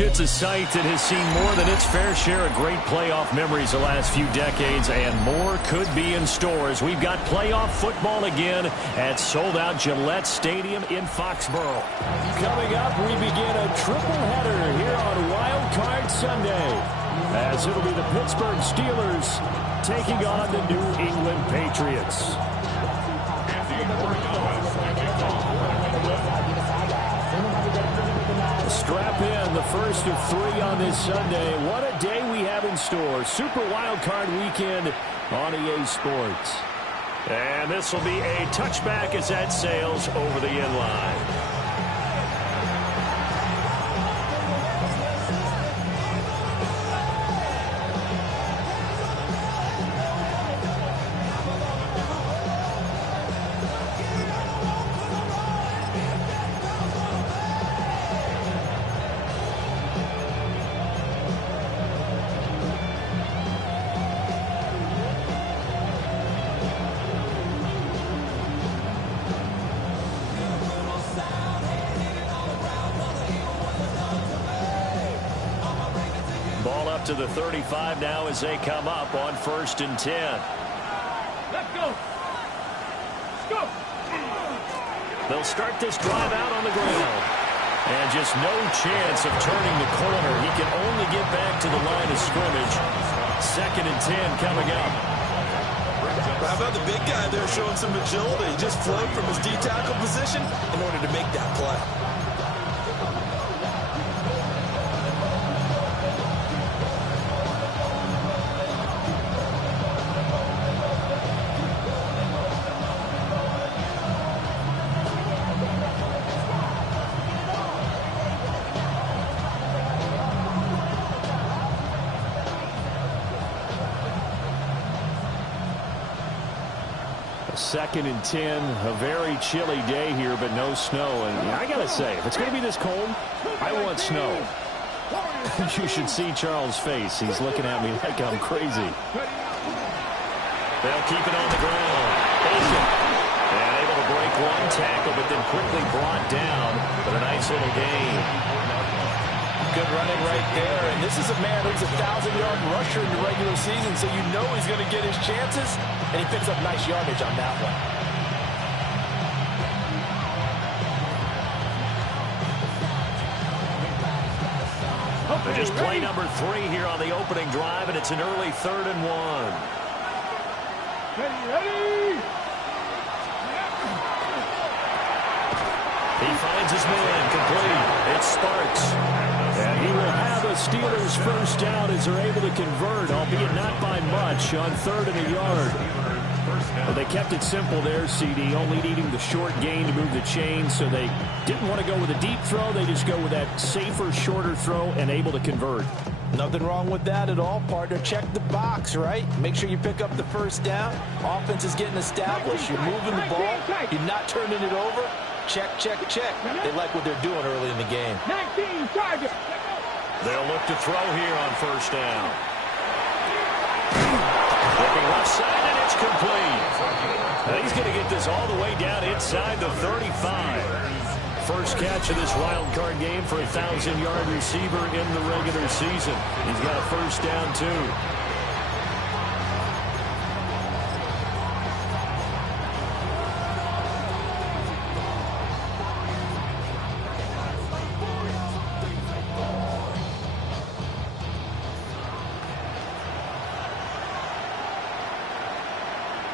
It's a site that has seen more than its fair share of great playoff memories the last few decades, and more could be in store as we've got playoff football again at sold-out Gillette Stadium in Foxborough. Coming up, we begin a triple header here on Wild Card Sunday, as it'll be the Pittsburgh Steelers taking on the New England Patriots. Strap in, the first of 3 on this Sunday. What a day we have in store. Super Wild Card Weekend on EA Sports. And this will be a touchback as that sails over the end line. To the 35 now as they come up on 1st and 10. Let's go. Let's go. They'll start this drive out on the ground. And just no chance of turning the corner. He can only get back to the line of scrimmage. 2nd and 10 coming up. How about the big guy there showing some agility? He just flowed from his D-tackle position in order to make that play. Second and 10, a very chilly day here, but no snow. And I got to say, if it's going to be this cold, I want snow. You should see Charles' face. He's looking at me like I'm crazy. They'll keep it on the ground. And able to break one tackle, but then quickly brought down with a nice little gain. Good running right there. And this is a man who's a 1,000-yard rusher in the regular season, so you know he's going to get his chances. And he picks up nice yardage on that one. Just play number 3 here on the opening drive, and it's an early 3rd and 1. Ready. He finds his man complete. It's Sparks. And he will have a Steelers first down as they're able to convert, albeit not by much, on 3rd and a yard. But they kept it simple there, CD, only needing the short gain to move the chain, so they didn't want to go with a deep throw. They just go with that safer, shorter throw and able to convert. Nothing wrong with that at all, partner. Check the box, right? Make sure you pick up the first down. Offense is getting established. You're moving the ball. You're not turning it over. Check, check, check. They like what they're doing early in the game. 19 target. They'll look to throw here on first down. Looking left side, and it's complete. Now he's going to get this all the way down inside the 35. First catch of this wild card game for a 1,000-yard receiver in the regular season. He's got a first down, too.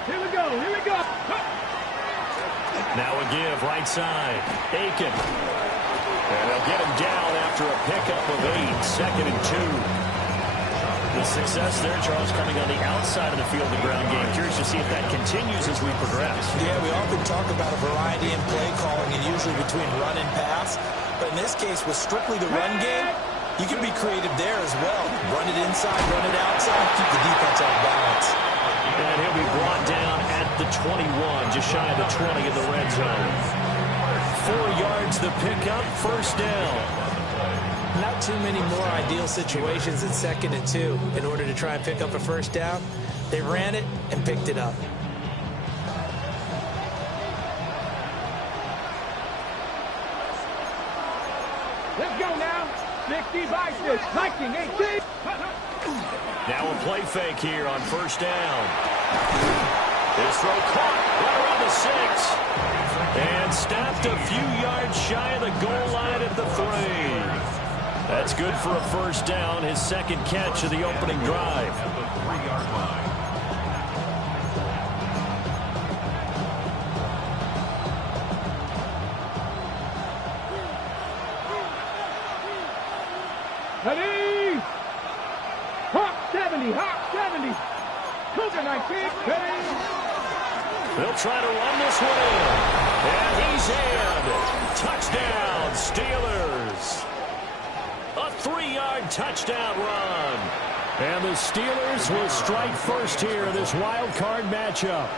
Here we go. Now a give, right side. Aiken. And they'll get him down after a pickup of 8. 2nd and 2. The success there, Charles, coming on the outside of the field, the ground game. Curious to see if that continues as we progress. Yeah, we often talk about a variety in play calling and usually between run and pass. But in this case, with strictly the run game, you can be creative there as well. Run it inside, run it outside, keep the defense off balance. And he'll be brought down at the 21, just shy of the 20 in the red zone. 4 yards the pickup, first down. Not too many more ideal situations in 2nd and 2 in order to try and pick up a first down. They ran it and picked it up. Let's go now. 6. 60 biceps. 19, 18. Now a play fake here on first down. This throw caught right around the 6. And stopped a few yards shy of the goal line at the 3. That's good for a first down, his second catch of the opening drive. At the 3-yard line. Ready? Hawk 70, Hawk 70. Cougar 19, ready? They'll try to run this one in. And he's in. Touchdown, Steelers. A 3-yard touchdown run. And the Steelers will strike first here in this wild card matchup.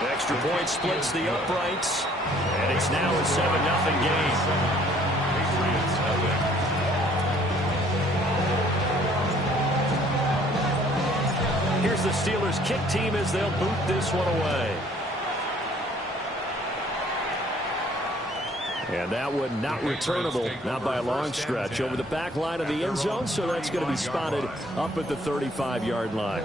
The extra point splits the uprights. And it's now a 7-0 game. Here's the Steelers kick team as they'll boot this one away. And that one not returnable, not by a long stretch, over the back line of the end zone, so that's going to be spotted up at the 35-yard line.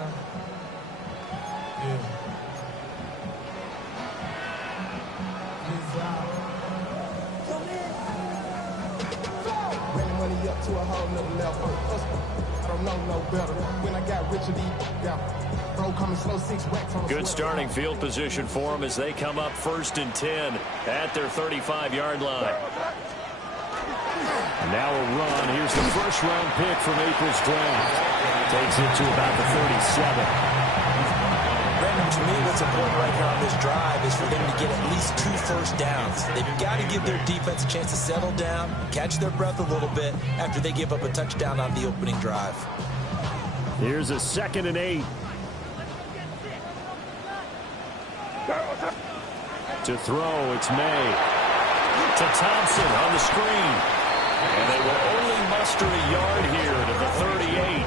To a whole nother level. I don't know no better. When I got rich and bro coming slow 6 racks on. Good starting field position for them as they come up 1st and 10 at their 35-yard line. Now a run. Here's the first-round pick from April's draft. Takes it to about the 37. Brandon, to me, what's important right here on this drive is for them to get at least 2 first downs. They've got to give their defense a chance to settle down, catch their breath a little bit after they give up a touchdown on the opening drive. Here's a 2nd and 8. To throw, it's May. To Thompson on the screen. And they will only muster a yard here to the 38.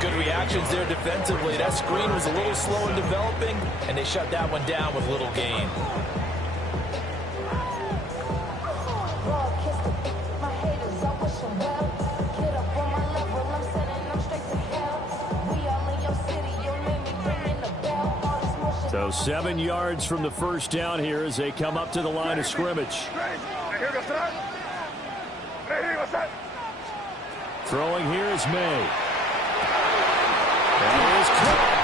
Good reactions there defensively. That screen was a little slow in developing, and they shut that one down with little gain. So 7 yards from the first down here as they come up to the line of scrimmage. Throwing here is May. And he is caught.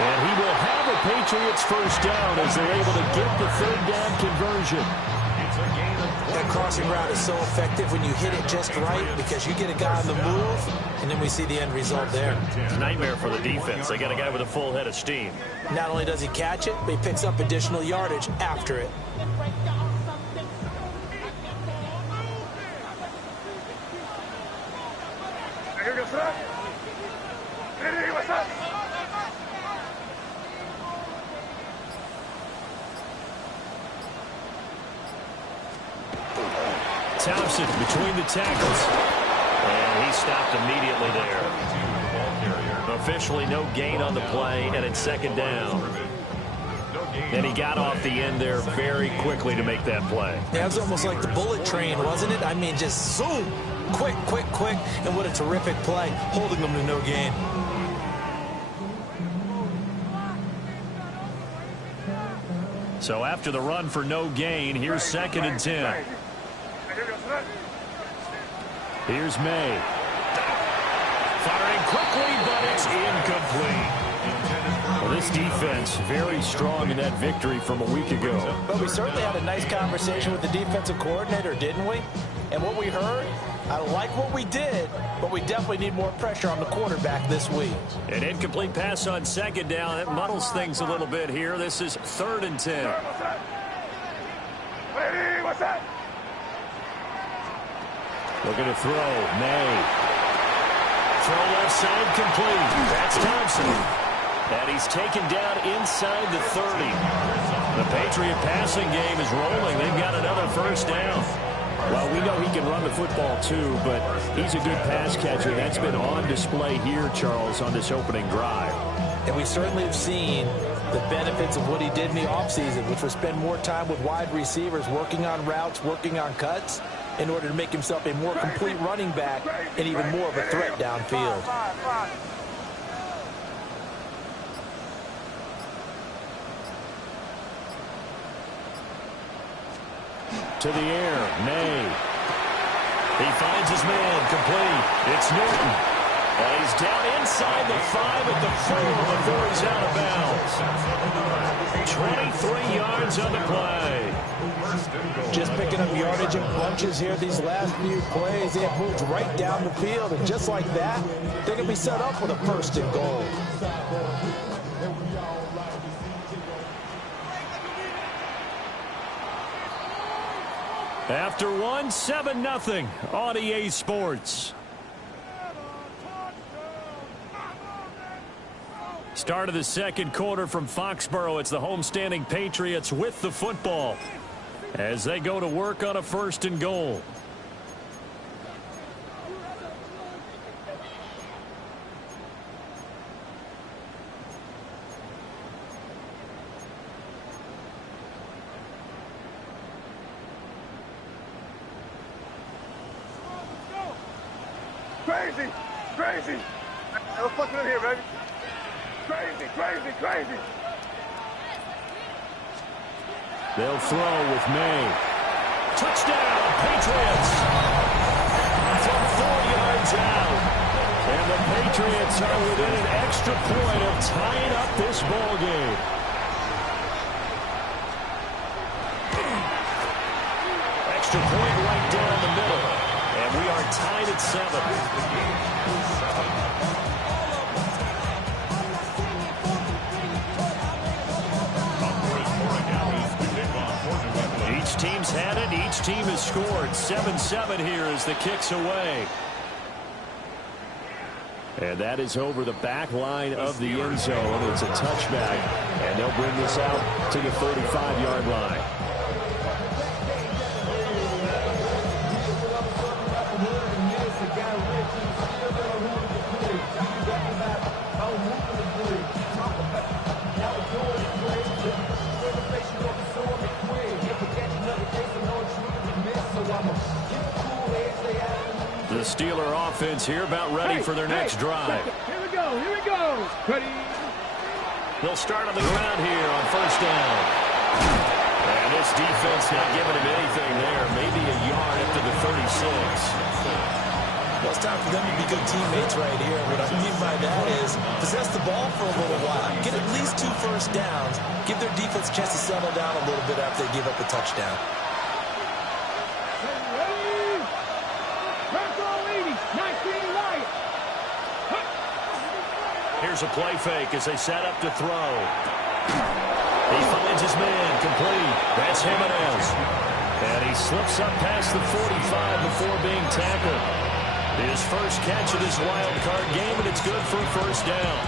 And he will have a Patriots first down as they're able to get the 3rd down conversion. That crossing route is so effective when you hit it just right because you get a guy on the move, and then we see the end result there. It's a nightmare for the defense. They got a guy with a full head of steam. Not only does he catch it, but he picks up additional yardage after it. Thompson between the tackles. And he stopped immediately there. Officially no gain on the play, and it's 2nd down. And he got off the end there very quickly to make that play. Yeah, it was almost like the bullet train, wasn't it? I mean, just zoom. Quick, quick, quick. And what a terrific play, holding them to no gain. So after the run for no gain, here's 2nd and 10. Here's May. Firing quickly, but it's incomplete. Well, this defense very strong in that victory from a week ago. But we certainly had a nice conversation with the defensive coordinator, didn't we? And what we heard, I like what we did, but we definitely need more pressure on the quarterback this week. An incomplete pass on 2nd down. That muddles things a little bit here. This is 3rd and 10. What's that? Looking to throw. May. Throw left side complete. That's Thompson. And he's taken down inside the 30. The Patriot passing game is rolling. They've got another first down. Well, we know he can run the football too, but he's a good pass catcher. That's been on display here, Charles, on this opening drive. And we certainly have seen the benefits of what he did in the offseason, which was spend more time with wide receivers, working on routes, working on cuts, in order to make himself a more complete running back and even more of a threat downfield. To the air, May. He finds his man, complete. It's Newton. And he's down inside the 5 at the 4 before he's out of bounds. 23 yards on the play. Just picking up yardage in bunches here these last few plays. They have moved right down the field, and just like that, they're going to be set up with a 1st and goal. After one, 7-0 on EA Sports. Start of the second quarter from Foxborough. It's the homestanding Patriots with the football as they go to work on a 1st and goal. Crazy! Crazy! Let's fuck it in here, baby. Crazy, crazy, crazy. They'll throw with May. Touchdown, Patriots! From 4 yards out. And the Patriots are within an extra point of tying up this ball game. Extra point right down the middle. And we are tied at 7. Each team's had it. Each team has scored. 7-7 here as the kick's away. And that is over the back line of the end zone. It's a touchback. And they'll bring this out to the 35-yard line. The Steeler offense here about ready for their next drive. Here we go, here we go. Ready. They'll start on the ground here on 1st down. And this defense not giving him anything there. Maybe a yard up to the 36. Well, it's time for them to be good teammates right here. What I mean by that is possess the ball for a little while. Get at least 2 first downs. Give their defense a chance to settle down a little bit after they give up a touchdown. Here's a play fake as they set up to throw. He finds his man, complete. That's Jimenez. And he slips up past the 45 before being tackled. His first catch of this wild card game, and it's good for a 1st down.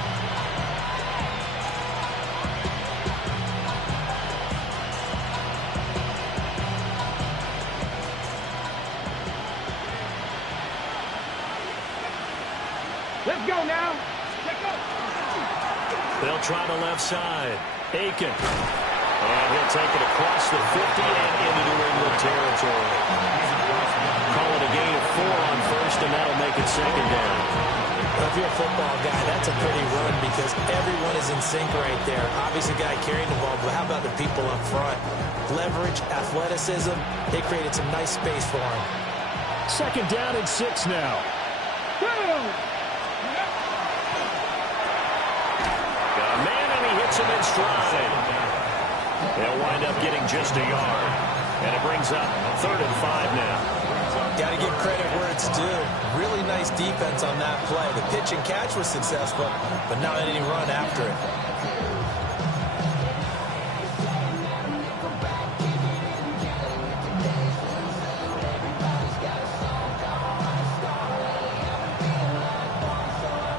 Let's go now. They'll try the left side. Aiken. And he'll take it across the 50 and into New England territory. Call it a gain of 4 on 1st, and that'll make it 2nd down. Well, if you're a football guy, that's a pretty run because everyone is in sync right there. Obviously, the guy carrying the ball, but how about the people up front? Leverage, athleticism, they created some nice space for him. 2nd down and 6 now. Hits him in stride. They'll wind up getting just a yard. And it brings up 3rd and 5 now. Got to give credit where it's due. Really nice defense on that play. The pitch and catch was successful, but not any run after it.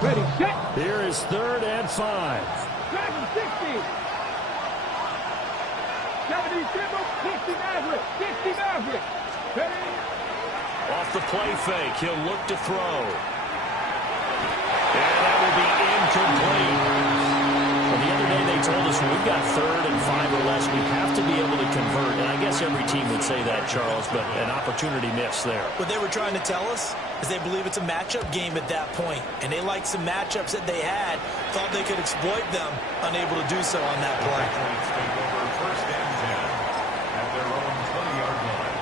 Ready, set. Here is 3rd and 5. 60. 70, 60 Maverick. 60 Maverick. Ready. Off the play fake, he'll look to throw. And that will be incomplete. And the other yesterday, they told us when we've got 3rd and 5 or less, we have to be able to convert. And I guess every team would say that, Charles, but an opportunity missed there. What they were trying to tell us is they believe it's a matchup game at that point, and they liked some matchups that they had, thought they could exploit them, unable to do so on that play. First and 10 at their own 20-yard line.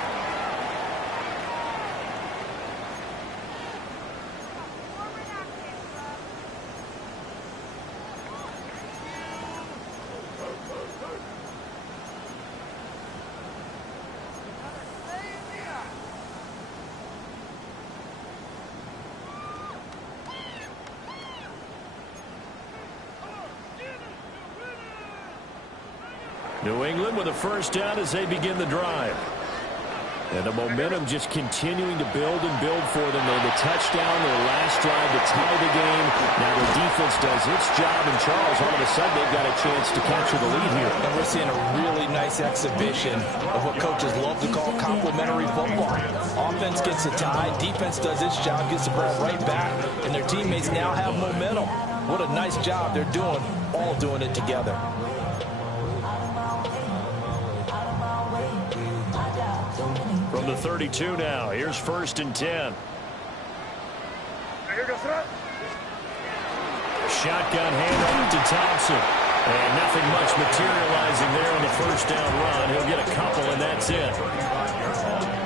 New England with a first down as they begin the drive. And the momentum just continuing to build and build for them. They had the touchdown, their last drive to tie the game. Now the defense does its job, and Charles, all of a sudden, they've got a chance to capture the lead here. And we're seeing a really nice exhibition of what coaches love to call complementary football. Offense gets a tie, defense does its job, gets the ball right back, and their teammates now have momentum. What a nice job they're doing, all doing it together. From the 32 now, here's 1st and 10. Shotgun handoff to Thompson. And nothing much materializing there on the first down run. He'll get a couple, and that's it.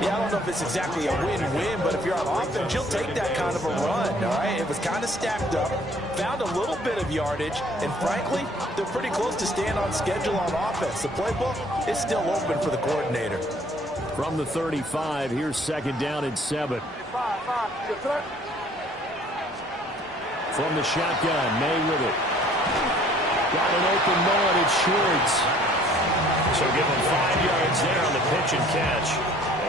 Yeah, I don't know if it's exactly a win-win, but if you're on offense, you'll take that kind of a run, all right? It was kind of stacked up, found a little bit of yardage, and frankly, they're pretty close to staying on schedule on offense. The playbook is still open for the coordinator. From the 35, here's 2nd down and 7. From the shotgun, May with it. Got an open man, it's Schwartz. So give him 5 yards there on the pitch and catch.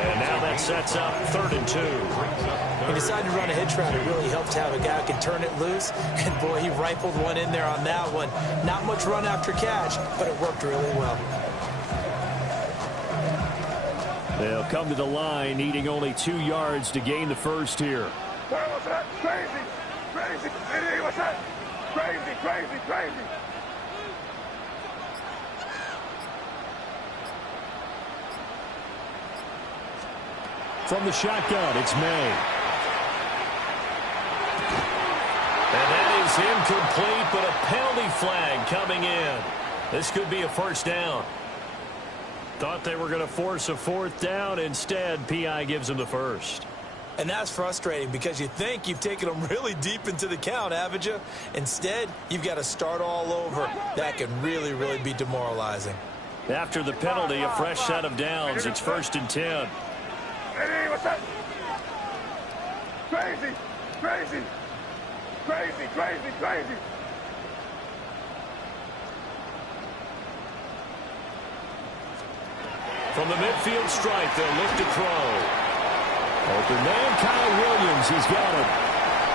And now that sets up 3rd and 2. He decided to run a hitch route. It really helps to have a guy who can turn it loose. And, boy, he rifled one in there on that one. Not much run after catch, but it worked really well. They'll come to the line, needing only 2 yards to gain the first here. What's that? Crazy. Crazy. Hey, what's that? Crazy, crazy, crazy. From the shotgun, it's May. And that is incomplete, but a penalty flag coming in. This could be a first down. Thought they were going to force a 4th down. Instead, P.I. gives them the first. And that's frustrating because you think you've taken them really deep into the count, haven't you? Instead, you've got to start all over. That can really, really be demoralizing. After the penalty, a fresh set of downs. It's 1st and 10. Hey, what's that? Crazy, crazy, crazy, crazy, crazy. From the midfield stripe, they'll look to throw. Open man, Kyle Williams, he's got it.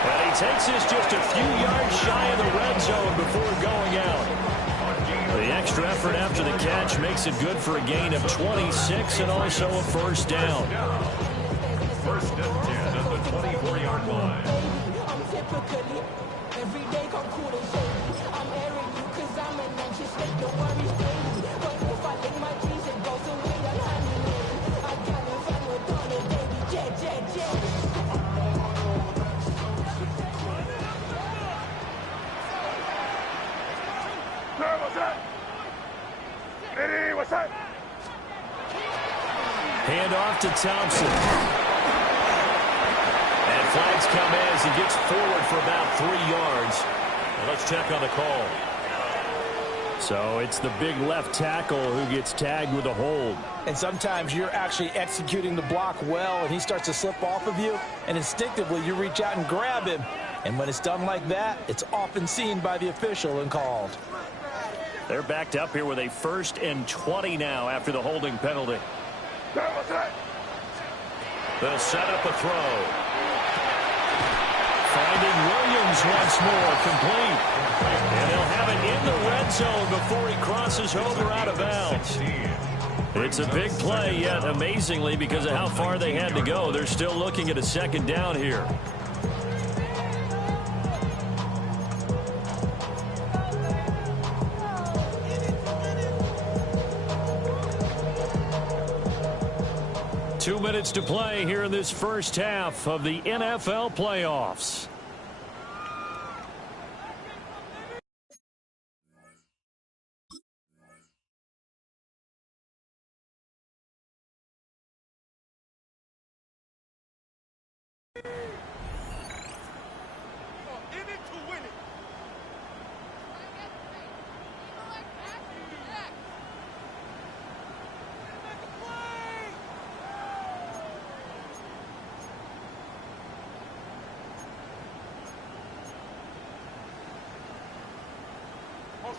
And he takes this just a few yards shy of the red zone before going out. The extra effort after the catch makes it good for a gain of 26 and also a first down. 1st and 10 at the 24-yard line. Hand off to Thompson. And flags come as he gets forward for about 3 yards. And let's check on the call. So it's the big left tackle who gets tagged with a hold. And sometimes you're actually executing the block well, and he starts to slip off of you, and instinctively you reach out and grab him. And when it's done like that, it's often seen by the official and called. They're backed up here with a 1st and 20 now after the holding penalty. They'll set up a throw. Finding Williams once more, complete. And they'll have it in the red zone before he crosses over out of bounds. It's a big play, yet amazingly, because of how far they had to go, they're still looking at a 2nd down here. 2 minutes to play here in this first half of the NFL playoffs.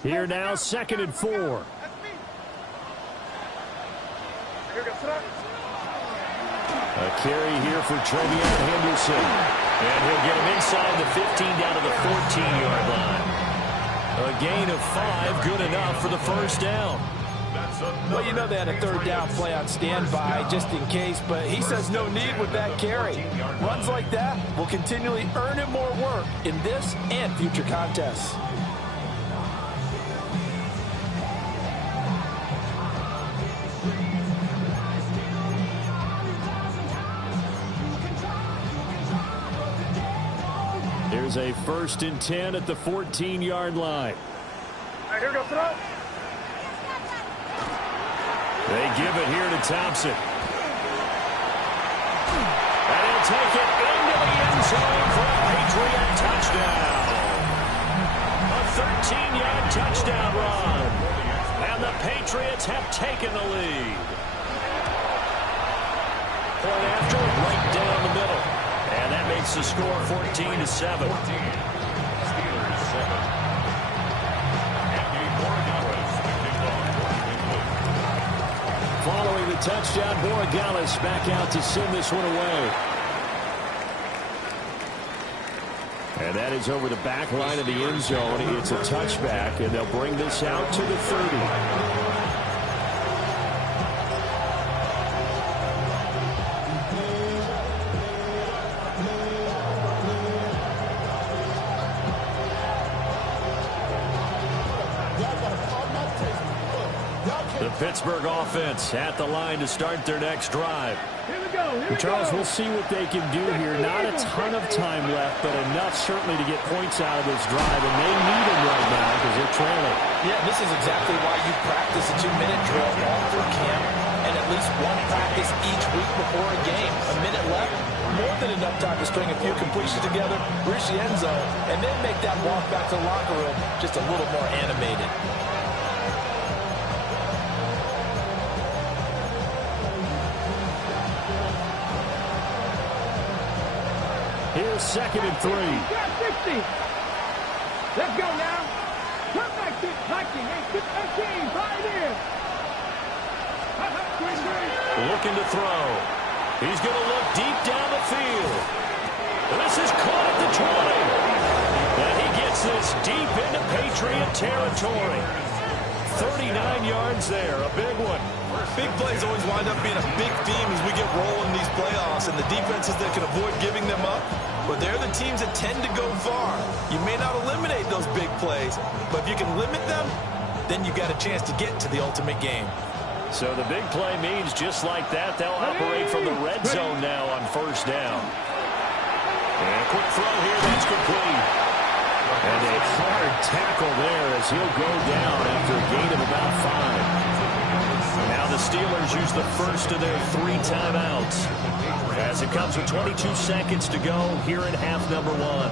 Here now, 2nd and 4. A carry here for Trevion Henderson. And he'll get him inside the 15 down to the 14-yard line. A gain of 5, good enough for the first down. Well, you know they had a 3rd down play on standby just in case, but he says no need with that carry. Runs like that will continually earn him more work in this and future contests. There's a 1st and 10 at the 14-yard line. Here we go, throw. They give it here to Thompson. And he'll take it into the end zone for a Patriot touchdown. A 13-yard touchdown run. And the Patriots have taken the lead. Point after, right down the middle. And that makes the score 14-7. Steelers 7. Following the touchdown, Borregales back out to send this one away. And that is over the back line of the end zone. It's a touchback, and they'll bring this out to the 30. Pittsburgh offense at the line to start their next drive. Charles, we'll see what they can do here. Not a ton of time left, but enough certainly to get points out of this drive, and they need them right now because they're trailing. Yeah, this is exactly why you practice a 2-minute drill all through camp and at least one practice each week before a game. A minute left, more than enough time to string a few completions together, reach the end zone, and then make that walk back to the locker room just a little more animated. Here's 2nd and 3. 60. Let's go now. Come back to Viking. 15. Right in. Looking to throw. He's going to look deep down the field. This is caught at the 20. And he gets this deep into Patriot territory. 39 yards there, a big one. Big plays always wind up being a big theme as we get rolling in these playoffs, and the defenses that can avoid giving them up, but they're the teams that tend to go far. You may not eliminate those big plays, but if you can limit them, then you got a chance to get to the ultimate game. So the big play means just like that, they'll operate from the red zone now on 1st down. And a quick throw here, that's complete. And a hard tackle there as he'll go down after a gain of about 5. Now the Steelers use the first of their 3 timeouts as it comes with 22 seconds to go here in half number 1.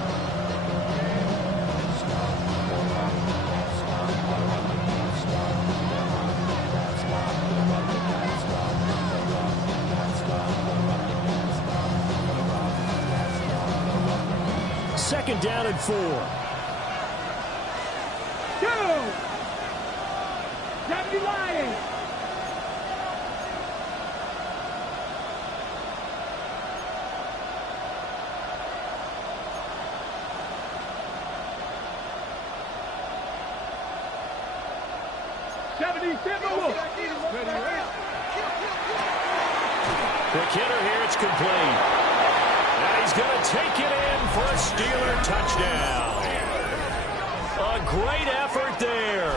Second down and 4. Go! Deputy Lions! Quick hitter here, it's complete. And he's going to take it in for a Steeler touchdown. A great effort there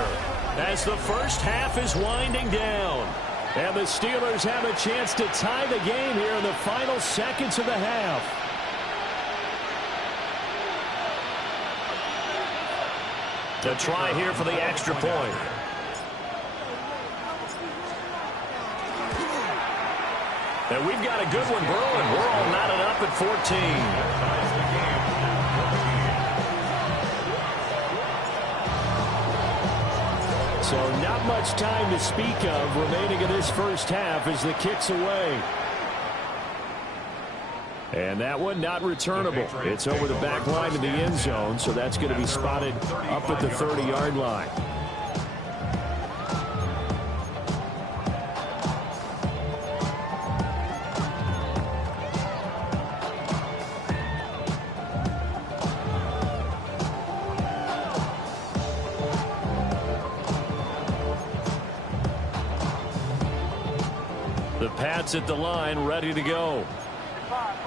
as the first half is winding down. And the Steelers have a chance to tie the game here in the final seconds of the half. The try here for the extra point. And we've got a good one brewing. We're all knotted up at 14. So not much time to speak of remaining in this first half as the kick's away. And that one not returnable. It's over the back line of the end zone, so that's going to be spotted up at the 30-yard line. The Pats at the line, ready to go.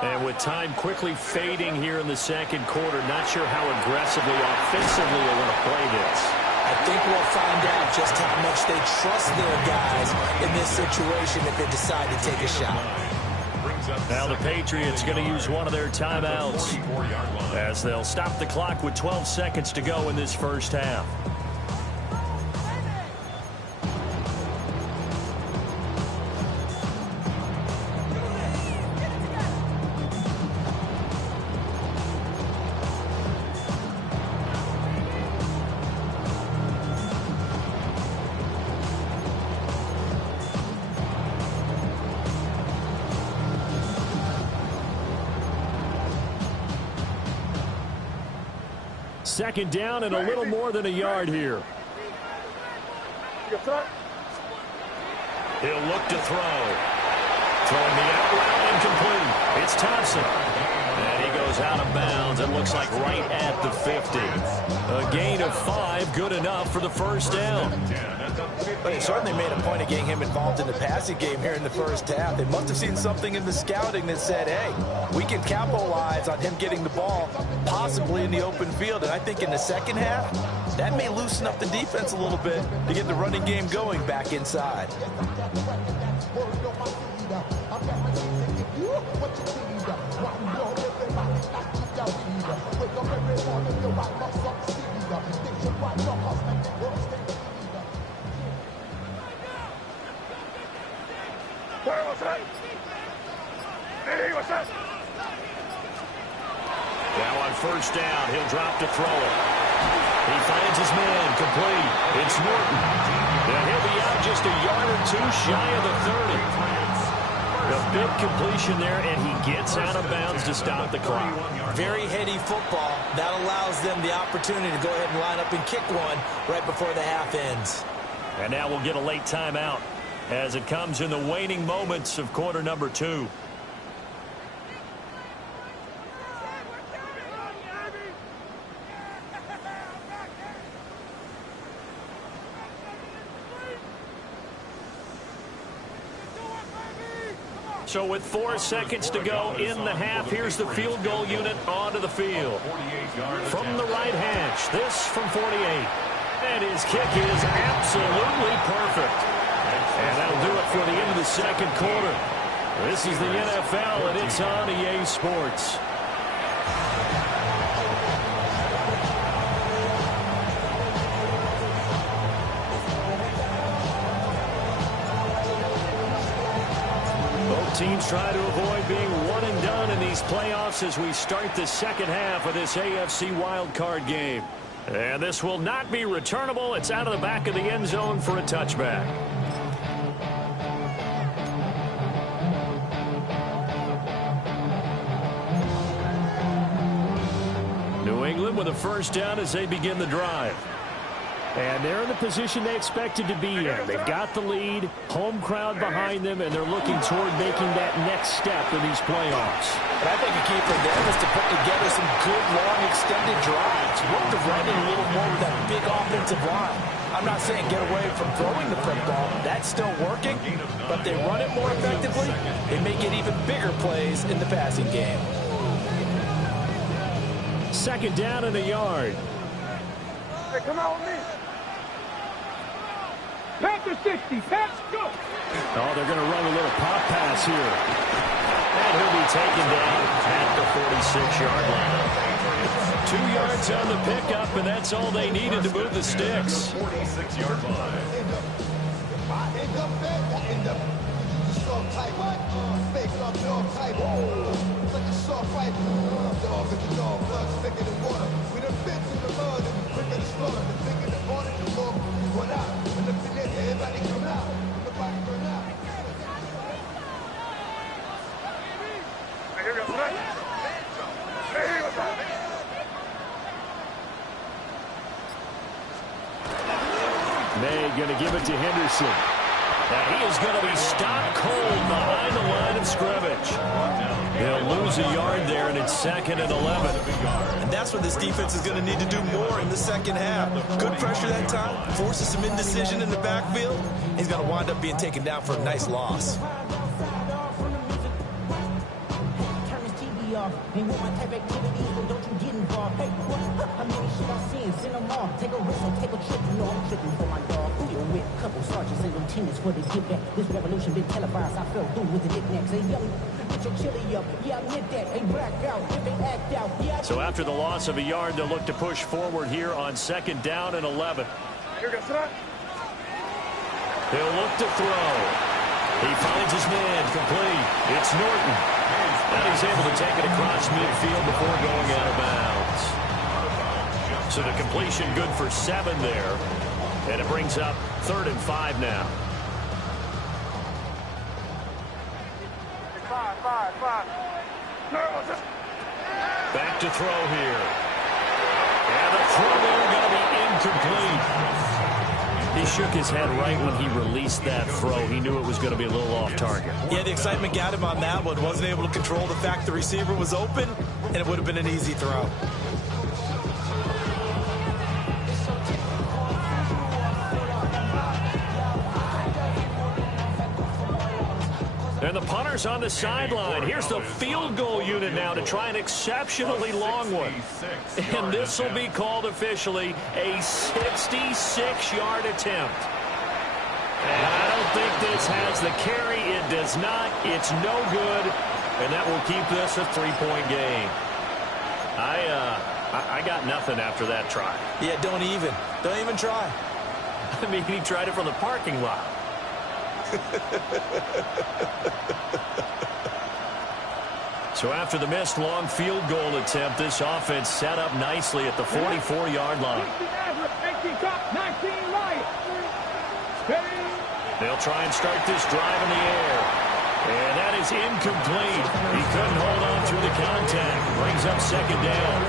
And with time quickly fading here in the second quarter, not sure how aggressively, offensively they want to play this. I think we'll find out just how much they trust their guys in this situation if they decide to take a shot. Now the Patriots going to use one of their timeouts as they'll stop the clock with 12 seconds to go in this first half. Second down and a little more than a yard here. He'll look to throw. Throwing the out route incomplete. It's Thompson. And he goes out of bounds. It looks like right at the 50. A gain of 5, good enough for the first down. They certainly made a point of getting him involved in the passing game here in the first half. They must have seen something in the scouting that said, hey, we can capitalize on him getting the ball, possibly in the open field. And I think in the second half, that may loosen up the defense a little bit to get the running game going back inside. Now on first down, he'll drop to throw it. He finds his man, complete. It's Norton. And he'll be out just a yard or two shy of the 30. A big completion there, and he gets out of bounds to stop the clock. Very heady football. That allows them the opportunity to go ahead and line up and kick one right before the half ends. And now we'll get a late timeout as it comes in the waning moments of quarter number 2. So with 4 seconds to go in the half, here's the field goal unit onto the field. From the right hash, this from 48. And his kick is absolutely perfect. And that'll do it for the end of the second quarter. This is the NFL, and it's on EA Sports. Teams try to avoid being one and done in these playoffs as we start the second half of this AFC wildcard game. And this will not be returnable. It's out of the back of the end zone for a touchback. New England with a first down as they begin the drive. And they're in the position they expected to be in. They've got the lead, home crowd behind them, and they're looking toward making that next step in these playoffs. And I think a key for them is to put together some good, long, extended drives. Work the running a little more with that big offensive line. I'm not saying get away from throwing the football. That's still working, but they run it more effectively. They may get even bigger plays in the passing game. Second down and a yard. Hey, come on with me. Panther 60. Panther, go. Oh, they're going to run a little pop pass here. And he'll be taken down at the 46-yard line. 2 yards on the pickup, and that's all they needed to move the sticks. 46-yard line. May going to give it to Henderson. Now he is going to be stopped cold behind the line of scrimmage. They'll lose a yard there, and it's 2nd and 11. And that's what this defense is going to need to do more in the second half. Good pressure that time, forces some indecision in the backfield. He's going to wind up being taken down for a nice loss. Ain't with my type activities, but don't you get involved. Hey, what? How many shit I've seen? Send them off. Take a risk or take a trip. You know I'm tripping for my dog. Who you with? Couple sergeants and lieutenants for the get back. This revolution been televised. I fell through with the knickknacks. Hey, young, get your chili up. Yeah, I admit that. They black out. If they act out. Yeah. So after the loss of a yard, they'll look to push forward here on 2nd down and 11. They'll look to throw. He finds his man complete. It's Norton. And he's able to take it across midfield before going out of bounds. So the completion good for 7 there. And it brings up 3rd and 5 now. 5. Back to throw here. And the throw there going to be incomplete. He shook his head right when he released that throw. He knew it was going to be a little off target. Yeah, the excitement got him on that one. Wasn't able to control the fact the receiver was open, and it would have been an easy throw. And the punter's on the sideline. Here's the field goal unit now to try an exceptionally long one. And this will be called officially a 66-yard attempt. And I don't think this has the carry. It does not. It's no good. And that will keep this a 3-point game. I got nothing after that try. Yeah, don't even try. I mean, he tried it from the parking lot. So after the missed long field goal attempt, this offense set up nicely at the 44-yard line. They'll try and start this drive in the air. And that is incomplete. He couldn't hold on through the contact. Brings up 2nd down.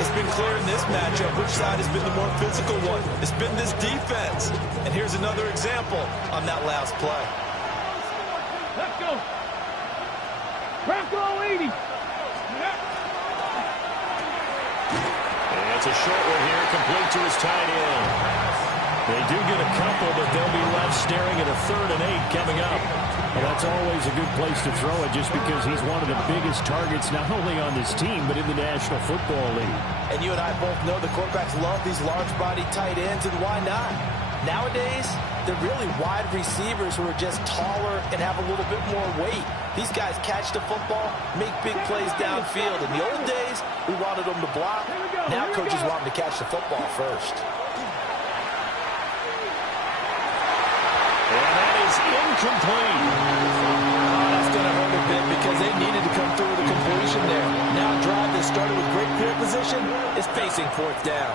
It's been clear in this matchup which side has been the more physical one. It's been this defense. And here's another example on that last play. Let's go. Bronco 80. And it's a short one here, complete to his tight end. They do get a couple, but they'll be left staring at a 3rd and 8 coming up. Well, that's always a good place to throw it just because he's one of the biggest targets not only on this team but in the National Football League. And you and I both know the quarterbacks love these large-body tight ends, and why not? Nowadays, they're really wide receivers who are just taller and have a little bit more weight. These guys catch the football, make big plays downfield. In the old days, we wanted them to block. Now coaches want them to catch the football first. And that is incomplete. That's going to hurt a bit because they needed to come through with a completion there. Now a drive that started with great field position is facing 4th down.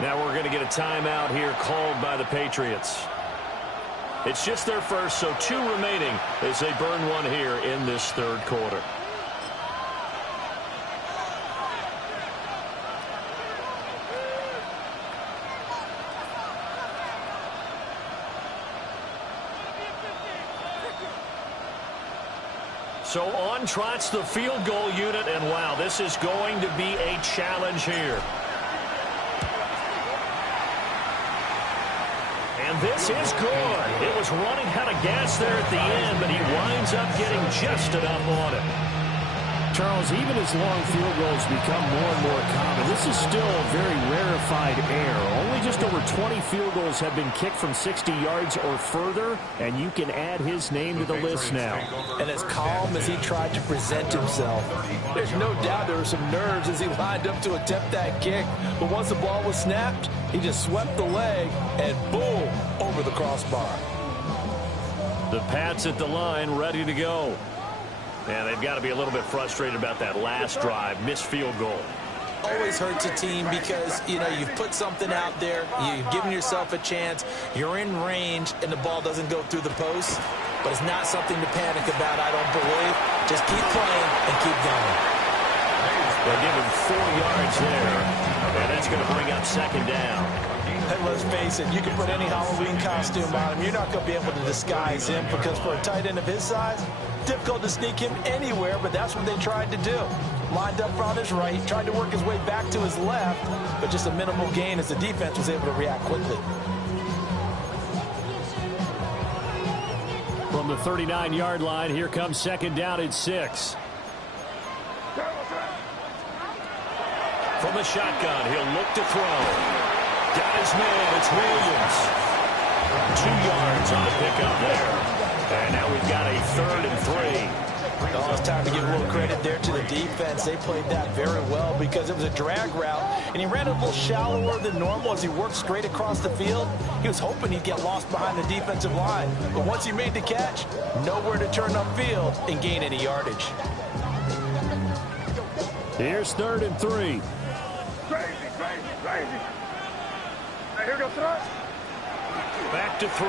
Now we're going to get a timeout here called by the Patriots. It's just their first, so 2 remaining as they burn one here in this 3rd quarter. So on trots the field goal unit, and wow, this is going to be a challenge here. this is good. It was running out of gas there at the end, but he winds up getting just enough on it. Charles, even as long field goals become more and more common, this is still a very rarefied air. Only just over 20 field goals have been kicked from 60 yards or further, and you can add his name to the list now. And as calm as he tried to present himself, there's no doubt there were some nerves as he lined up to attempt that kick. But once the ball was snapped, he just swept the leg and boom, over the crossbar. The Pats at the line, ready to go. And they've got to be a little bit frustrated about that last drive, missed field goal. Always hurts a team because, you know, you've put something out there, you've given yourself a chance, you're in range, and the ball doesn't go through the post. But it's not something to panic about, I don't believe. Just keep playing and keep going. They'll give him 4 yards there, and that's going to bring up second down. And let's face it, you can put any Halloween costume on him. You're not going to be able to disguise him because for a tight end of his size, difficult to sneak him anywhere, but that's what they tried to do. Lined up on his right, tried to work his way back to his left, but just a minimal gain as the defense was able to react quickly. From the 39-yard line, here comes second down at 6. From the shotgun, he'll look to throw. Got his man, it's Williams. 2 yards on the pickup there. And now we've got a 3rd and 3. Oh, it's time to give a little credit there to the defense. They played that very well because it was a drag route, and he ran a little shallower than normal as he worked straight across the field. He was hoping he'd get lost behind the defensive line, but once he made the catch, nowhere to turn upfield and gain any yardage. Here's 3rd and 3. Crazy, crazy, crazy. Hey, here goes throw. Back to throw.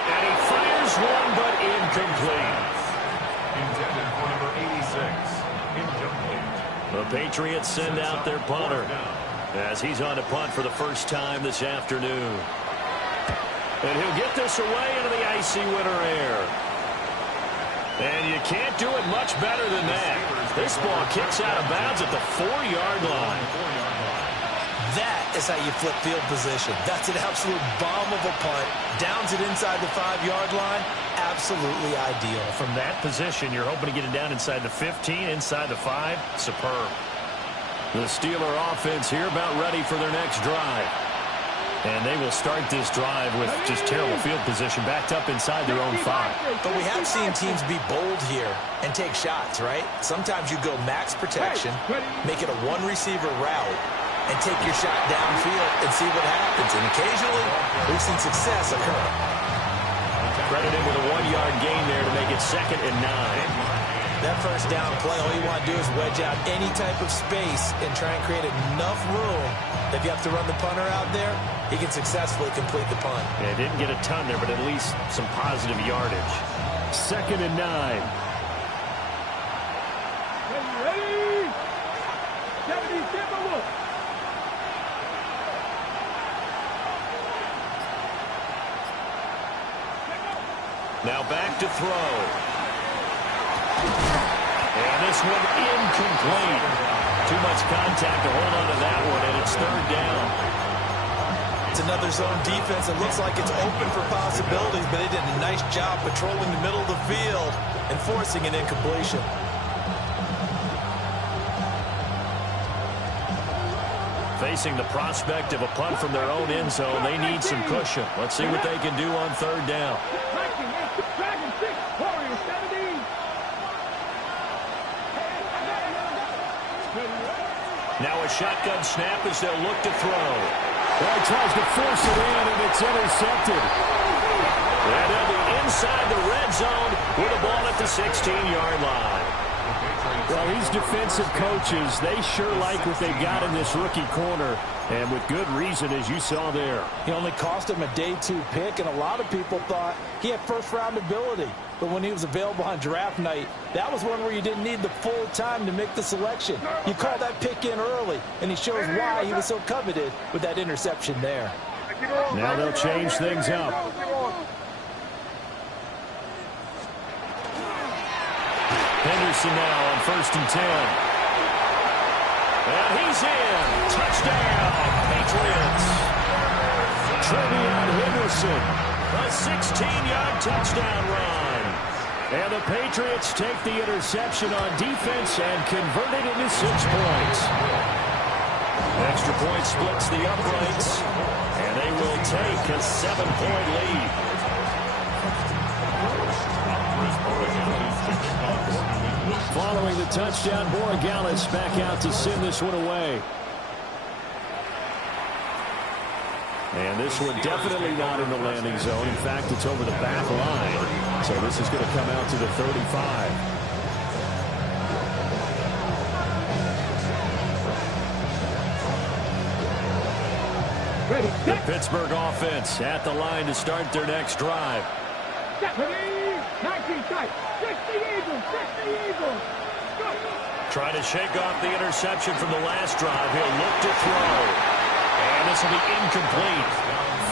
And he fires one, but incomplete. Intended for number 86. Incomplete. The Patriots send out their punter as he's on to punt for the first time this afternoon. And he'll get this away into the icy winter air. And you can't do it much better than that. This ball kicks out of bounds at the 4-yard line. That is how you flip field position. That's an absolute bomb of a punt. Downs it inside the 5-yard line. Absolutely ideal. From that position, you're hoping to get it down inside the 15, inside the 5. Superb. The Steeler offense here about ready for their next drive. And they will start this drive with just terrible field position backed up inside their own 5. But we have seen teams be bold here and take shots, right? Sometimes you go max protection, make it a one-receiver route, and take your shot downfield and see what happens. And occasionally, we've seen success occur. Credit him with a 1-yard gain there to make it 2nd and 9. That first down play, all you want to do is wedge out any type of space and try and create enough room. If you have to run the punter out there, he can successfully complete the punt. Yeah, didn't get a ton there, but at least some positive yardage. 2nd and 9. Ready? 70, step over. Now back to throw. And this one incomplete. Too much contact to hold on to that one, and it's 3rd down. It's another zone defense. It looks like it's open for possibilities, but they did a nice job patrolling the middle of the field and forcing an incompletion. Facing the prospect of a punt from their own end zone, they need some cushion. Let's see what they can do on 3rd down. Now a shotgun snap as they'll look to throw. Well, he tries to force it in, and it's intercepted. And they'll be inside the red zone with a ball at the 16-yard line. Well, these defensive coaches, they sure like what they've got in this rookie corner, and with good reason, as you saw there. He only cost him a day 2 pick, and a lot of people thought he had first-round ability. But when he was available on draft night, that was one where you didn't need the full time to make the selection. You call that pick in early, and he shows why he was so coveted with that interception there. Now they'll change things up. Henderson now on 1st and 10. And he's in. Touchdown, Patriots. Trevion Henderson. A 16-yard touchdown run. And the Patriots take the interception on defense and convert it into 6 points. Extra point splits the uprights, and they will take a 7-point lead. Following the touchdown, Borregales back out to send this one away. And this one definitely not in the landing zone. In fact, it's over the back line. So this is going to come out to the 35. The Pittsburgh offense at the line to start their next drive. Trying to shake off the interception from the last drive. He'll look to throw. And this will be incomplete.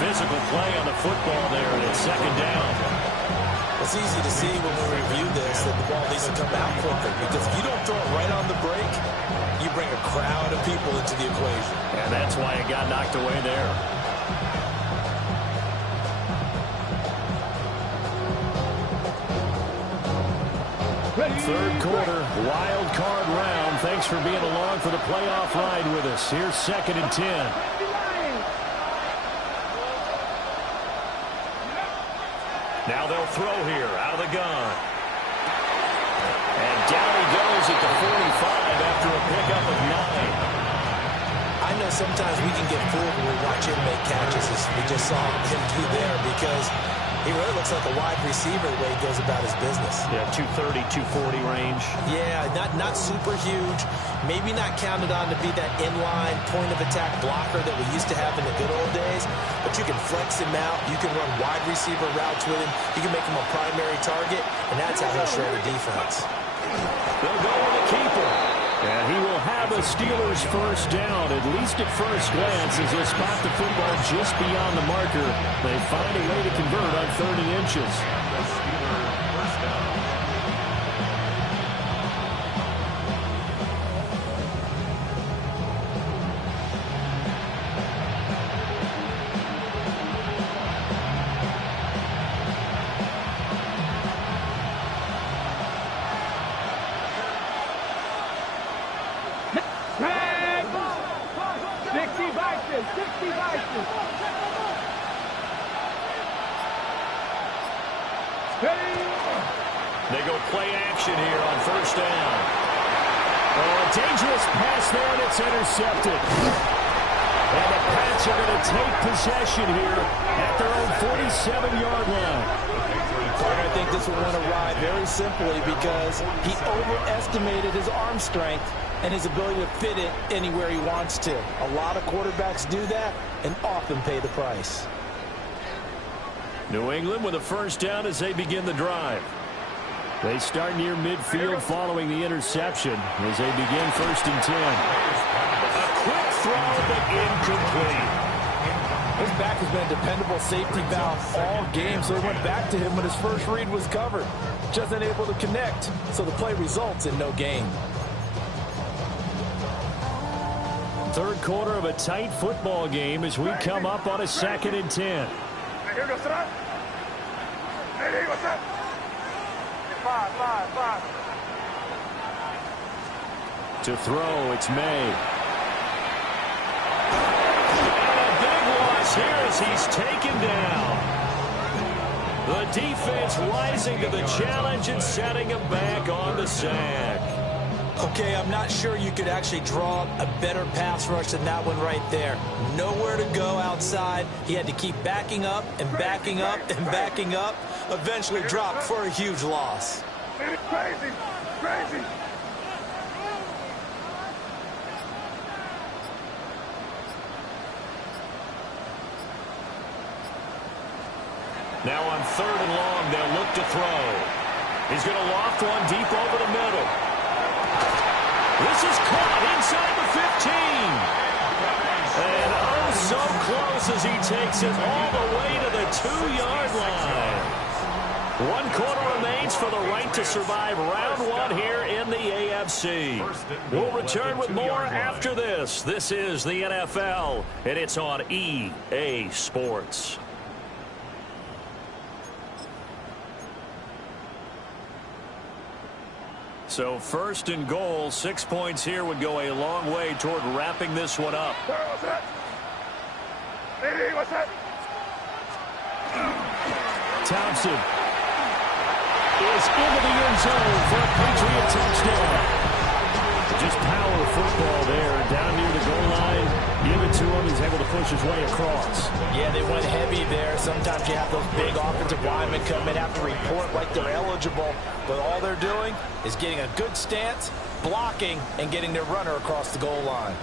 Physical play on the football there, and it's 2nd down. It's easy to see when we review this that the ball needs to come out quicker, because if you don't throw it right on the break, you bring a crowd of people into the equation. And that's why it got knocked away there. Third quarter, wild card round. Thanks for being along for the playoff ride with us. Here's 2nd and 10. Now they'll throw here out of the gun. And down he goes at the 45 after a pickup of 9. I know sometimes we can get fooled when we watch him make catches, as we just saw him do there, because he really looks like a wide receiver the way he goes about his business. Yeah, 230, 240 range. Yeah, not super huge. Maybe not counted on to be that inline point-of-attack blocker that we used to have in the good old days. But you can flex him out. You can run wide receiver routes with him. You can make him a primary target, and that's how he'll shred a defense. They'll go with the keeper. And he will have a Steelers first down, at least at first glance, as they spot the football just beyond the marker. They find a way to convert on 30 inches. They go play action here on first down. Oh, a dangerous pass there, and it's intercepted. And the Pats are going to take possession here at their own 47-yard line. I think this will want to ride very simply because he overestimated his arm strength and his ability to fit it anywhere he wants to. A lot of quarterbacks do that and often pay the price. New England with a first down as they begin the drive. They start near midfield following the interception as they begin 1st and 10. A quick throw, but incomplete. His back has been a dependable safety valve all game, so he went back to him when his first read was covered. Just unable to connect, so the play results in no gain. Third quarter of a tight football game as we come up on a 2nd and 10. Hey, what's up? Five. To throw, it's May. And a big loss here as he's taken down. The defense rising to the challenge and setting him back on the sack. Okay, I'm not sure you could actually draw a better pass rush than that one right there. Nowhere to go outside. He had to keep backing up and backing up and backing up. Eventually dropped for a huge loss. Crazy. Now on 3rd and long, they'll look to throw. He's going to loft one deep over the middle. This is caught inside the 15. And oh, so close as he takes it all the way to the 2-yard line. 1 quarter remains for the right to survive round 1 here in the AFC. We'll return with more after this. This is the NFL, and it's on EA Sports. So first and goal, 6 points here would go a long way toward wrapping this one up. What's that? Hey, what's that? Thompson is into the end zone for a Patriot touchdown. Just power football there, down near the goal line. Give it to him. He's able to push his way across. Yeah, they went heavy there. Sometimes you have those big offensive linemen come in, have to report like they're eligible. But all they're doing is getting a good stance, blocking, and getting their runner across the goal line.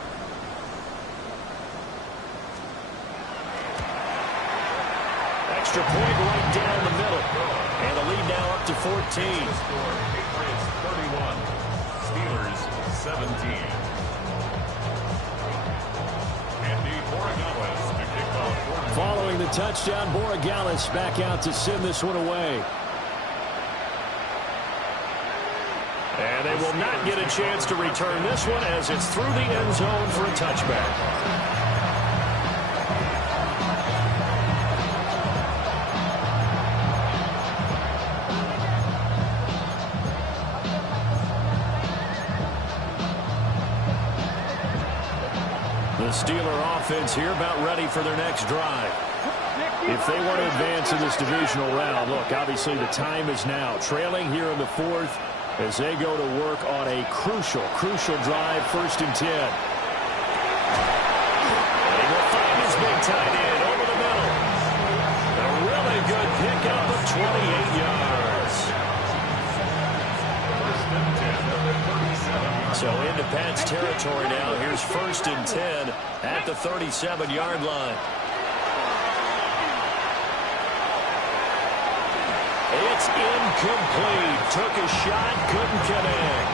Extra point right down the middle. And the lead now up to 14. Patriots 31, Steelers 17. Andy Borregales to kick off. Following the touchdown, Borregales back out to send this one away. And they will not get a chance to return this one as it's through the end zone for a touchback. The Steeler offense here about ready for their next drive. If they want to advance in this divisional round, look, obviously the time is now. Trailing here in the fourth as they go to work on a crucial drive, 1st and 10. And he will find his big tight end over the middle. A really good pickup of 28 yards. So into Pat's territory now. Here's 1st and 10 at the 37-yard line. It's incomplete. Took a shot, couldn't connect.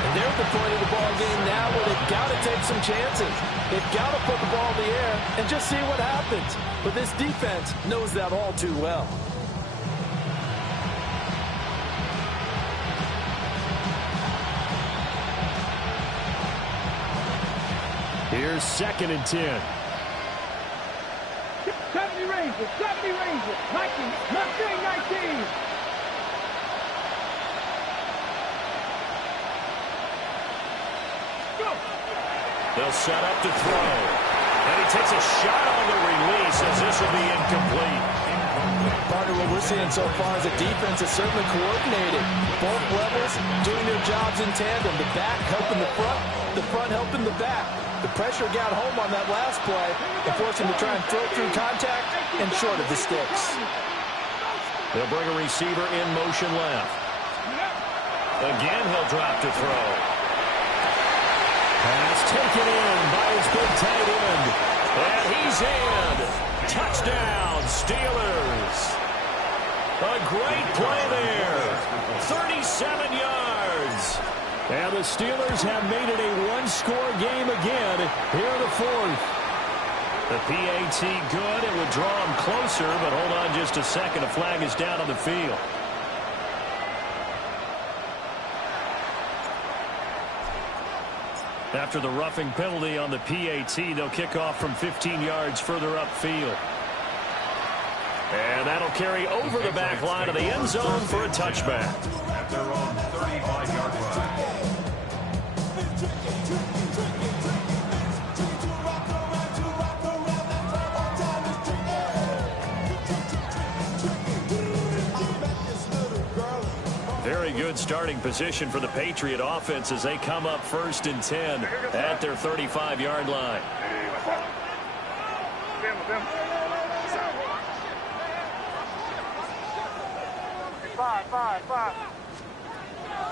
And they're at the point of the ball game now where they've got to take some chances. They've got to put the ball in the air and just see what happens. But this defense knows that all too well. Here's 2nd and 10. 70 Rangers, 70 Rangers. 19, Mustang 19. Go. They'll set up to throw. And he takes a shot on the release as this will be incomplete. Partner, what we're seeing so far is the defense is certainly coordinated. Both levels doing their jobs in tandem. The back helping the front helping the back. The pressure got home on that last play and forced him to try and throw through contact and short of the sticks. They'll bring a receiver in motion left. Again, he'll drop to throw. Pass taken in by his big tight end. And he's in. Touchdown, Steelers. A great play there. 37 yards. And the Steelers have made it a one-score game again here in the fourth. The PAT good. It would draw him closer, but hold on just a second. A flag is down on the field. After the roughing penalty on the PAT, they'll kick off from 15 yards further upfield. And that'll carry over the back line of the end zone for a touchback. At their own 35-yard line. Very good starting position for the Patriot offense as they come up 1st and 10 at their 35-yard line. Hey, what's up? Them. Five.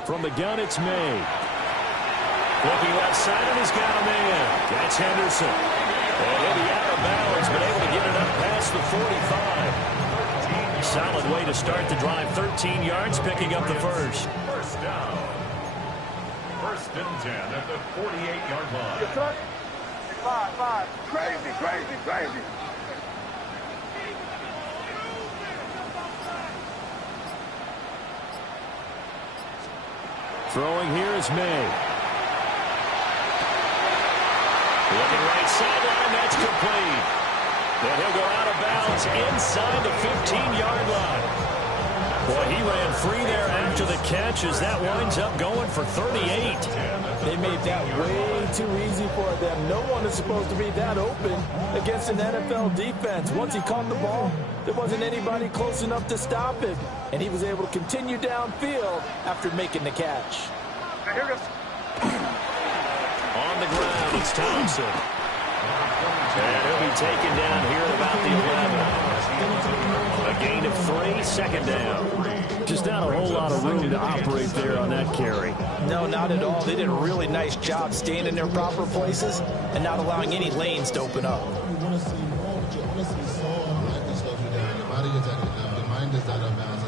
From the gun, it's May. Looking left side, and he's got a man. That's Henderson. And he'll be out of bounds, but able to get it up past the 45. Solid way to start the drive. 13 yards, picking up the first. First down. 1st and 10 at the 48-yard line. Five. Crazy. Throwing here is May. Looking right sideline, that's complete. And he'll go out of bounds inside the 15-yard line. Boy, he ran free there after the catch as that winds up going for 38. They made that way too easy for them. No one is supposed to be that open against an NFL defense. Once he caught the ball, there wasn't anybody close enough to stop him. And he was able to continue downfield after making the catch. On the ground, it's Thompson. And he'll be taken down here at about the 11. A gain of 3, second down. Just not a whole lot of room to operate there on that carry. No, not at all. They did a really nice job staying in their proper places and not allowing any lanes to open up.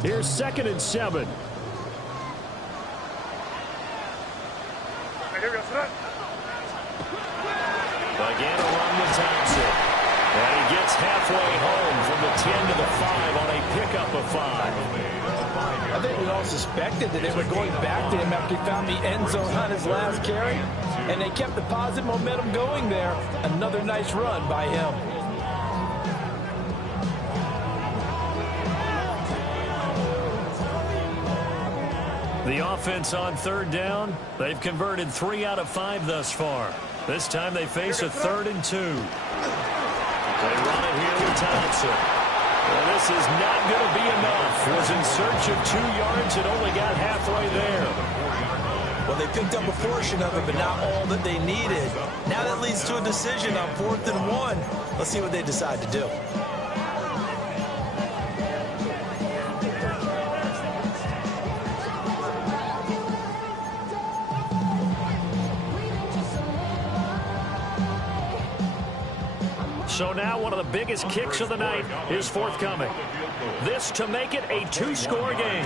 Here's 2nd and 7. Again, a run with Thompson. And he gets halfway home from the 10 to the 5 on a pickup of 5. I think we all suspected that they were going back to him after he found the end zone on his last carry. And they kept the positive momentum going there. Another nice run by him. The offense on 3rd down, they've converted 3 out of 5 thus far. This time they face a 3rd and 2. They run it here with Thompson. Well, this is not going to be enough. Was in search of 2 yards and only got halfway there. Well, they picked up a portion of it, but not all that they needed. Now that leads to a decision on 4th and 1. Let's see what they decide to do. So now one of the biggest kicks of the night is forthcoming. This to make it a 2-score game.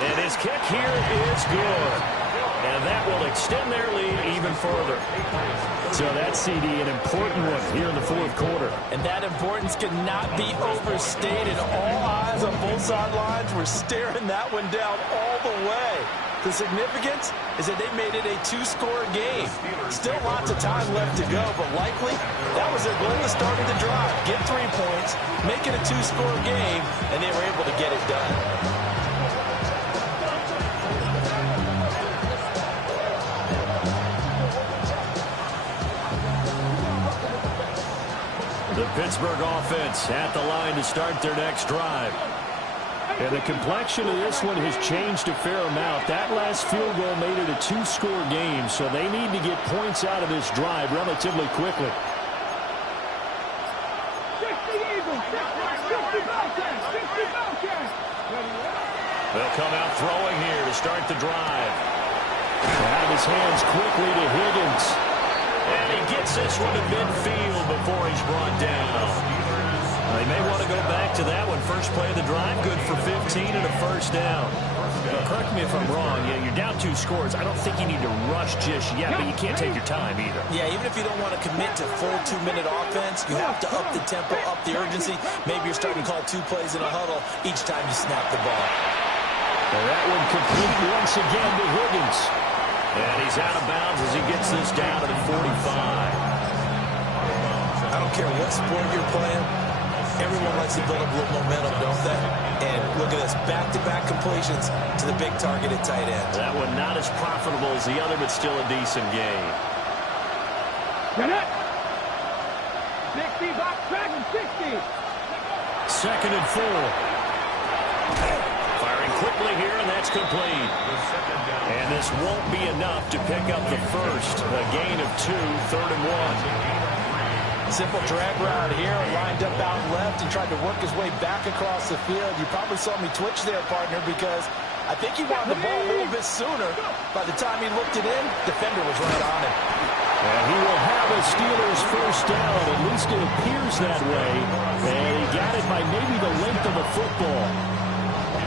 And his kick here is good. And that will extend their lead even further. So that's, CD, an important one here in the 4th quarter. And that importance cannot be overstated. All eyes on both sidelines were staring that one down all the way. The significance is that they made it a 2-score game. Still lots of time left to go, but likely that was their goal to start the drive. Get 3 points, make it a 2-score game, and they were able to get it done. The Pittsburgh offense at the line to start their next drive. And the complexion of this one has changed a fair amount. That last field goal made it a 2-score game, so they need to get points out of this drive relatively quickly. They'll come out throwing here to start the drive. Out of his hands quickly to Higgins. And he gets this one to midfield before he's brought down. They may want to go back to that one. First play of the drive, good for 15 and a first down. Now, correct me if I'm wrong. Yeah, you're down 2 scores. I don't think you need to rush just yet, but you can't take your time either. Yeah, even if you don't want to commit to full 2-minute offense, you have to up the tempo, up the urgency. Maybe you're starting to call 2 plays in a huddle each time you snap the ball. Well, that one complete once again to Higgins. And he's out of bounds as he gets this down to the 45. I don't care what sport you're playing. Everyone likes to build up a little momentum, don't they? And look at this, back-to-back completions to the big targeted tight end. That one not as profitable as the other, but still a decent game. 60, box track, 60. 2nd and 4. Firing quickly here, and that's complete. And this won't be enough to pick up the first. A gain of 2, 3rd and 1. Simple drag route here, lined up out left and tried to work his way back across the field. You probably saw me twitch there, partner, because I think he wanted the ball a little bit sooner. By the time he looked it in, defender was right on him. And he will have a Steelers first down. At least it appears that way. And he got it by maybe the length of the football.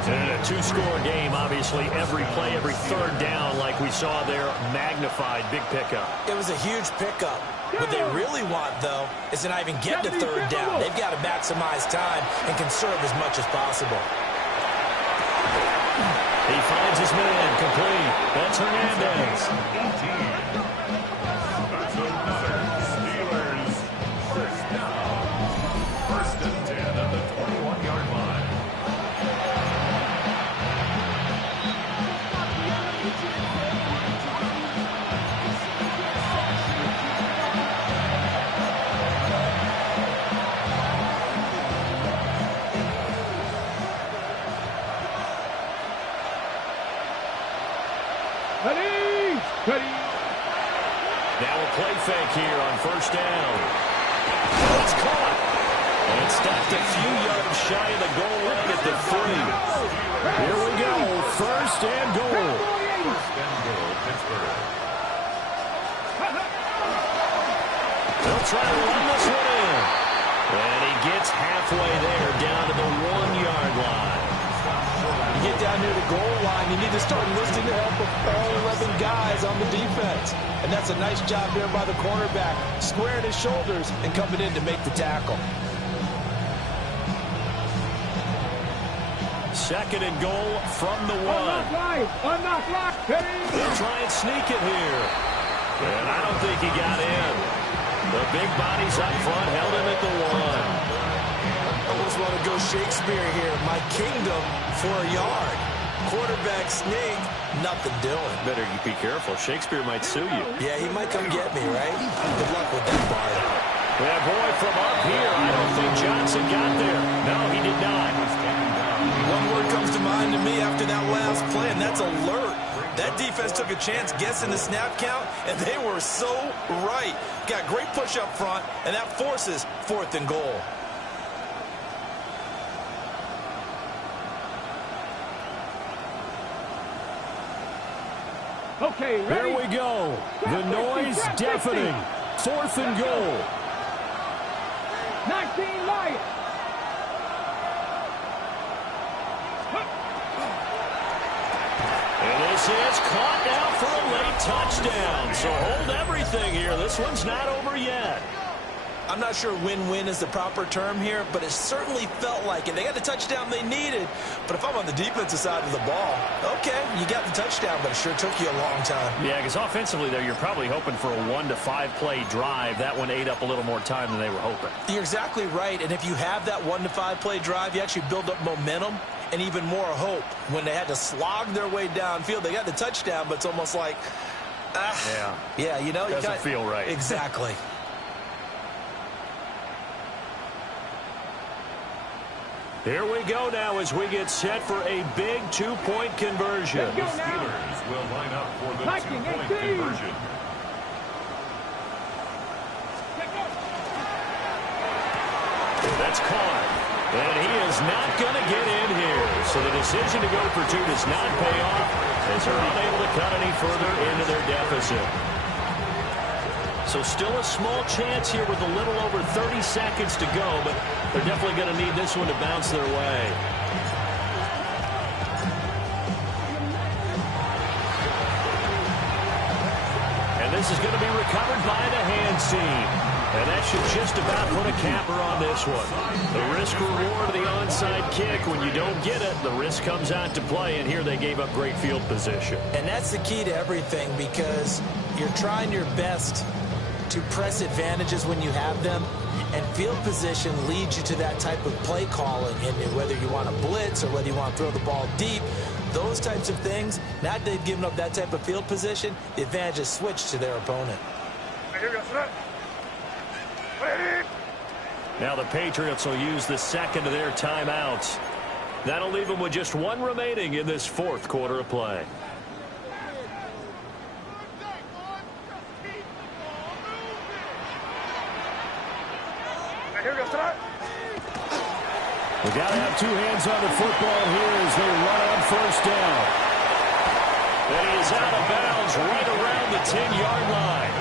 And a 2-score game, obviously, every play, every 3rd down, like we saw there, magnified, big pickup. It was a huge pickup. What they really want, though, is to not even get to 3rd down. They've got to maximize time and conserve as much as possible. He finds his man complete. It's Hernandez. 18. That's another Steelers first down. First and 10 at the 21-yard line. Now a play fake here on first down. It's caught. And stopped a few yards shy of the goal line at the 3. Here we go. First and goal. First and goal, Pittsburgh. They'll try to run this one in. And he gets halfway there down to the 1-yard line. You get down near the goal line, you need to start enlisting the help of all 11 guys on the defense. And that's a nice job there by the cornerback, squaring his shoulders and coming in to make the tackle. Second and goal from the 1. Unlock right. They'll try and sneak it here. And I don't think he got in. The big bodies up front held him at the 1. I almost want to go Shakespeare here. My kingdom for a yard. Quarterback sneak, nothing doing. Better you be careful. Shakespeare might sue you. Yeah, he might come get me, right? Good luck with that, Bart. Yeah, boy, from up here, I don't think Johnson got there. No, he did not. One word comes to mind to me after that last play, and that's alert. That defense took a chance guessing the snap count, and they were so right. Got great push up front, and that forces 4th and goal. Okay, ready? Here we go. The noise deafening. 4th and goal. 19 Lions. And this is caught now for a late touchdown. So hold everything here. This one's not over yet. I'm not sure win-win is the proper term here, but it certainly felt like it. They got the touchdown they needed, but if I'm on the defensive side of the ball, okay, you got the touchdown, but it sure took you a long time. Yeah, because offensively, there, you're probably hoping for a 1 to 5 play drive. That one ate up a little more time than they were hoping. You're exactly right, and if you have that 1 to 5 play drive, you actually build up momentum and even more hope. When they had to slog their way downfield, they got the touchdown, but it's almost like, yeah, you know, doesn't feel right. Exactly. Here we go now as we get set for a big 2-point conversion. The Steelers will line up for the 2-point conversion. That's caught. And he is not going to get in here. So the decision to go for 2 does not pay off as they're unable to cut any further into their deficit. So still a small chance here with a little over 30 seconds to go, but they're definitely going to need this one to bounce their way. And this is going to be recovered by the hands team. And that should just about put a capper on this one. The risk-reward of the onside kick, when you don't get it, the risk comes out to play, and here they gave up great field position. And that's the key to everything, because you're trying your best to press advantages when you have them, and field position leads you to that type of play calling, and whether you want to blitz or whether you want to throw the ball deep, those types of things, now that they've given up that type of field position, the advantage is switched to their opponent. Here we go, set. Ready? Now the Patriots will use the second of their timeouts. That'll leave them with just 1 remaining in this 4th quarter of play. Here we go, set. We got to have 2 hands on the football here as they run on first down. And he is out of bounds right around the 10-yard line.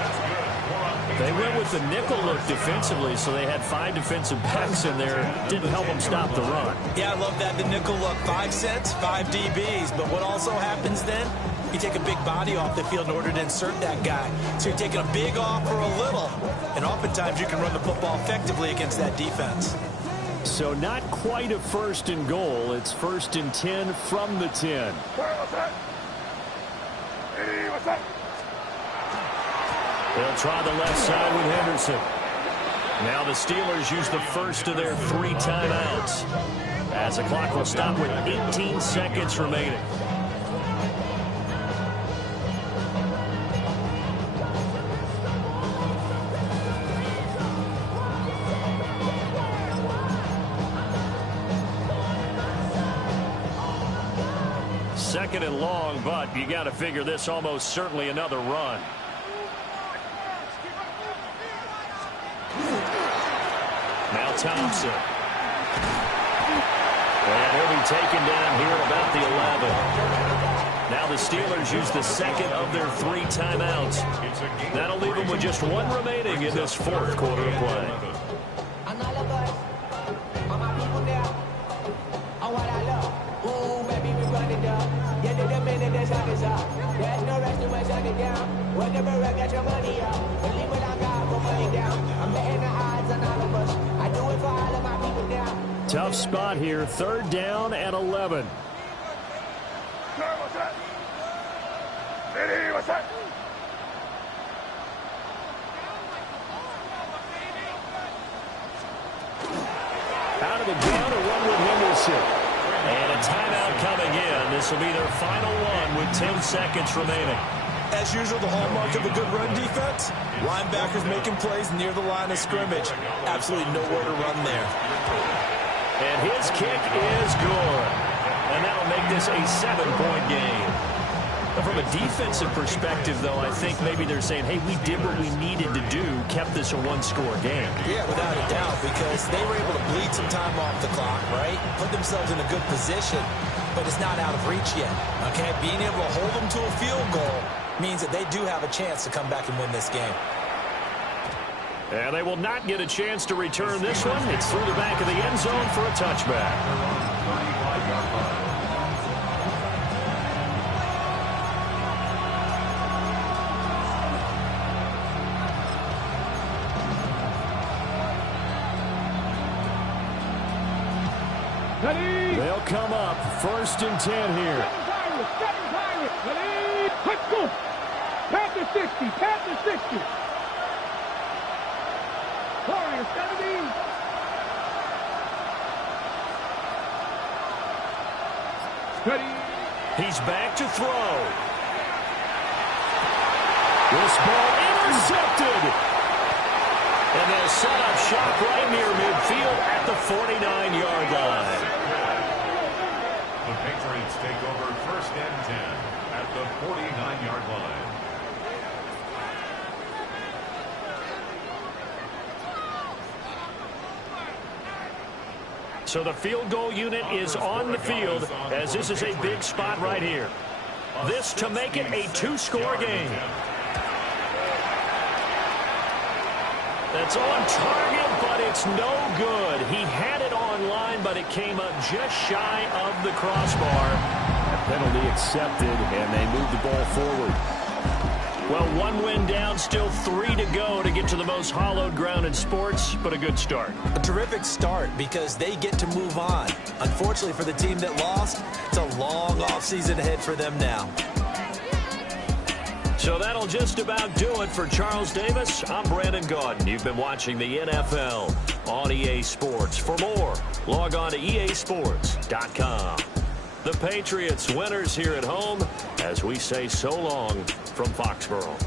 They went with the nickel look defensively, so they had 5 defensive backs in there. Didn't help them stop the run. Yeah, I love that, the nickel look. 5 cents, 5 DBs. But what also happens then, you take a big body off the field in order to insert that guy. So you're taking a big off for a little. And oftentimes you can run the football effectively against that defense. So not quite a 1st and goal. It's 1st and 10 from the 10. They'll try the left side with Henderson. Now the Steelers use the first of their 3 timeouts, as the clock will stop with 18 seconds remaining. Second and long, but you got to figure this almost certainly another run. Now Thompson. And he'll be taken down here at about the 11. Now the Steelers use the second of their 3 timeouts. That'll leave them with just 1 remaining in this 4th quarter of play. Tough spot here, 3rd down and 11. Out of the gun, a run with Henderson. And a timeout coming in. This will be their final one with 10 seconds remaining. As usual, the hallmark of a good run defense, linebackers making plays near the line of scrimmage. Absolutely nowhere to run there. And his kick is good. And that'll make this a 7-point game. But from a defensive perspective, though, I think maybe they're saying, hey, we did what we needed to do, kept this a 1-score game. Yeah, without a doubt, because they were able to bleed some time off the clock, right? Put themselves in a good position, but it's not out of reach yet, okay? Being able to hold them to a field goal means that they do have a chance to come back and win this game. And they will not get a chance to return this one. It's through the back of the end zone for a touchback. They'll come up 1st and 10 here. Let's go. Panther 60. Panther 60. Warriors 70. He's back to throw. This ball intercepted. And they'll set up shop right near midfield at the 49-yard line. The Patriots take over 1st and 10 at the 49-yard line. So the field goal unit is on the field, as this is a big spot right here. This to make it a 2-score game. That's on target, but it's no good. He had it on line, but it came up just shy of the crossbar. A penalty accepted, and they move the ball forward. Well, 1 win down, still 3 to go to get to the most hallowed ground in sports, but a good start. A terrific start because they get to move on. Unfortunately for the team that lost, it's a long offseason ahead for them now. So that'll just about do it for Charles Davis. I'm Brandon Gaudin. You've been watching the NFL on EA Sports. For more, log on to easports.com. The Patriots winners here at home as we say so long from Foxborough.